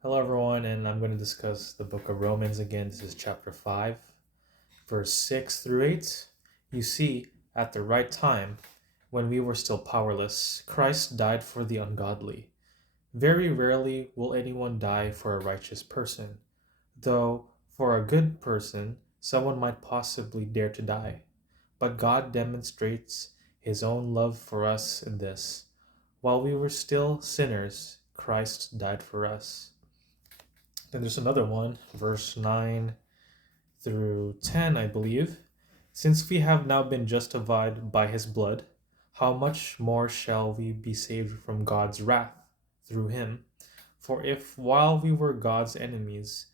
Hello, everyone, and I'm going to discuss the book of Romans again. This is chapter 5, verse 6 through 8. You see, at the right time, when we were still powerless, Christ died for the ungodly. Very rarely will anyone die for a righteous person, though for a good person, someone might possibly dare to die. But God demonstrates his own love for us in this: while we were still sinners, Christ died for us. Then there's another one, verse 9 through 10, I believe. Since we have now been justified by his blood, how much more shall we be saved from God's wrath through him? For if while we were God's enemies,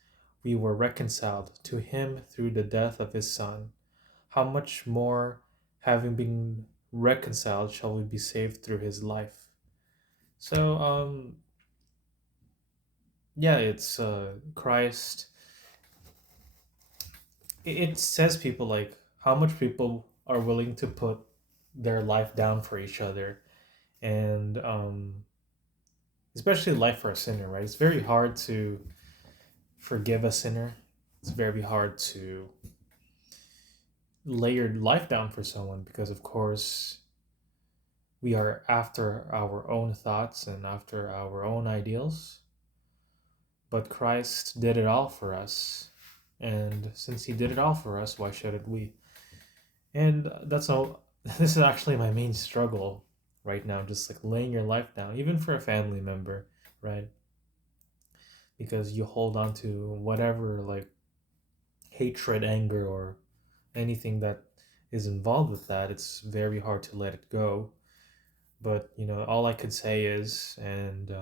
we were reconciled to him through the death of his Son, how much more, having been reconciled, shall we be saved through his life? So, yeah, it's Christ. It says people like how much people are willing to put their life down for each other, and especially life for a sinner, right? It's very hard to forgive a sinner. It's very hard to lay your life down for someone because, of course, we are after our own thoughts and after our own ideals. But Christ did it all for us, and since He did it all for us, why shouldn't we? And that's all. This is actually my main struggle right now, just like laying your life down, even for a family member, right? Because you hold on to whatever like hatred, anger, or anything that is involved with that. It's very hard to let it go. But all I could say is, and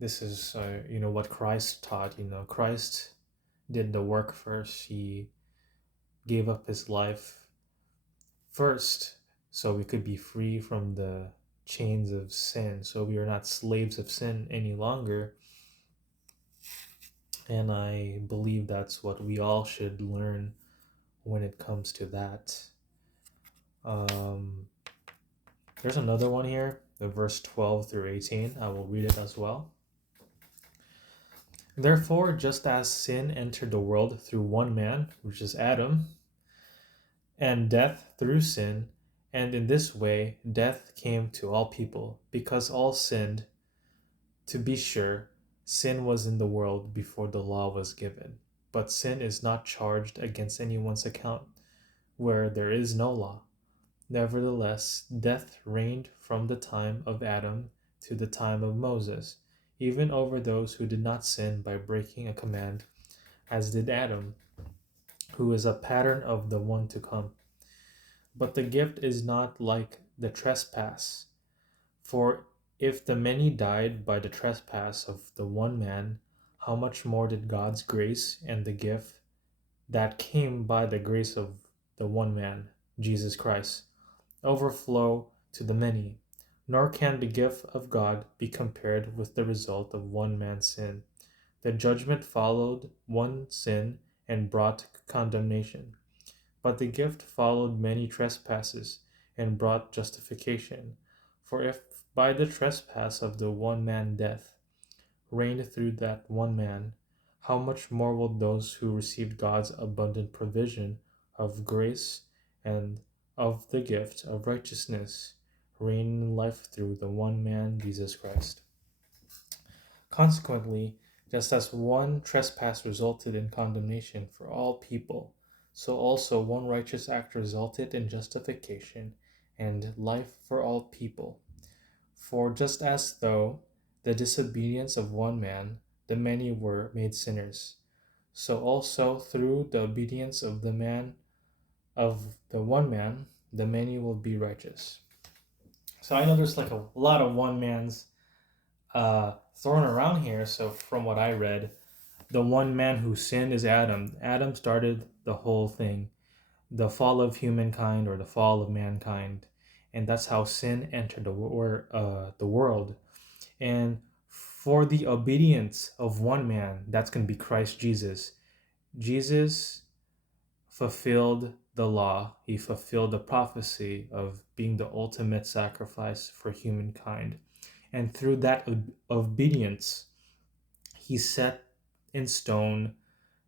this is what Christ taught. Christ did the work first. He gave up his life first so we could be free from the chains of sin, so we are not slaves of sin any longer. And I believe that's what we all should learn when it comes to that. um, there's another one here, the verse 12 through 18. I will read it as well. Therefore, just as sin entered the world through one man, which is Adam, and death through sin, and in this way death came to all people, because all sinned. To be sure, sin was in the world before the law was given, but sin is not charged against anyone's account where there is no law. Nevertheless, death reigned from the time of Adam to the time of Moses, even over those who did not sin by breaking a command, as did Adam, who is a pattern of the one to come. But the gift is not like the trespass. For if the many died by the trespass of the one man, how much more did God's grace and the gift that came by the grace of the one man, Jesus Christ, overflow to the many? Nor can the gift of God be compared with the result of one man's sin. The judgment followed one sin and brought condemnation, but the gift followed many trespasses and brought justification. For if by the trespass of the one man death reigned through that one man, how much more will those who receive God's abundant provision of grace and of the gift of righteousness reign in life through the one man, Jesus Christ? Consequently, just as one trespass resulted in condemnation for all people, so also one righteous act resulted in justification and life for all people. For just as though the disobedience of one man the many were made sinners, so also through the obedience of the one man the many will be righteous. So I know there's like a lot of one man's thrown around here. So from what I read, the one man who sinned is Adam. Adam started the whole thing, the fall of humankind or the fall of mankind, and that's how sin entered the world. And for the obedience of one man, that's going to be Christ Jesus. Jesus fulfilled the law. He fulfilled the prophecy of being the ultimate sacrifice for humankind. And through that obedience, He set in stone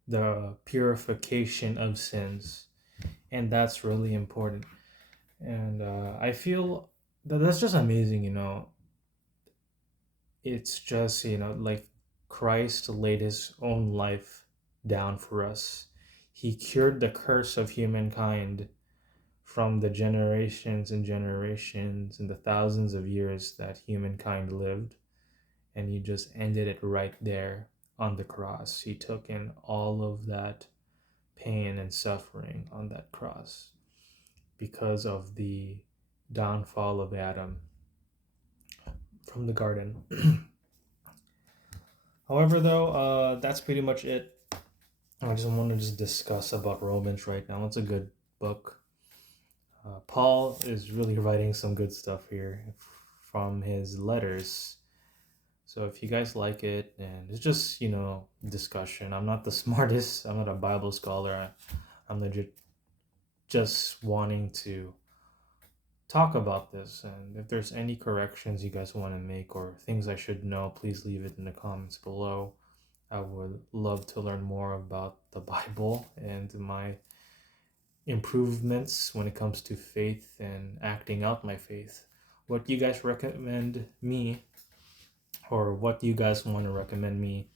the purification of sins, and that's really important. And I feel that that's just amazing. It's just, like Christ laid his own life down for us. He cured the curse of humankind from the generations and generations and the thousands of years that humankind lived. And he just ended it right there on the cross. He took in all of that pain and suffering on that cross because of the downfall of Adam from the garden. However, though, that's pretty much it. I just want to just discuss about Romans right now. It's a good book. Paul is really writing some good stuff here from his letters. So if you guys like it, and it's just, discussion. I'm not the smartest. I'm not a Bible scholar. I'm legit just wanting to talk about this. And if there's any corrections you guys want to make or things I should know, please leave it in the comments below. I would love to learn more about the Bible and my improvements when it comes to faith and acting out my faith. What do you guys recommend me, or what do you guys want to recommend me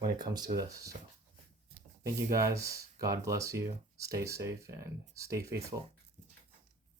when it comes to this? So, thank you guys. God bless you. Stay safe and stay faithful.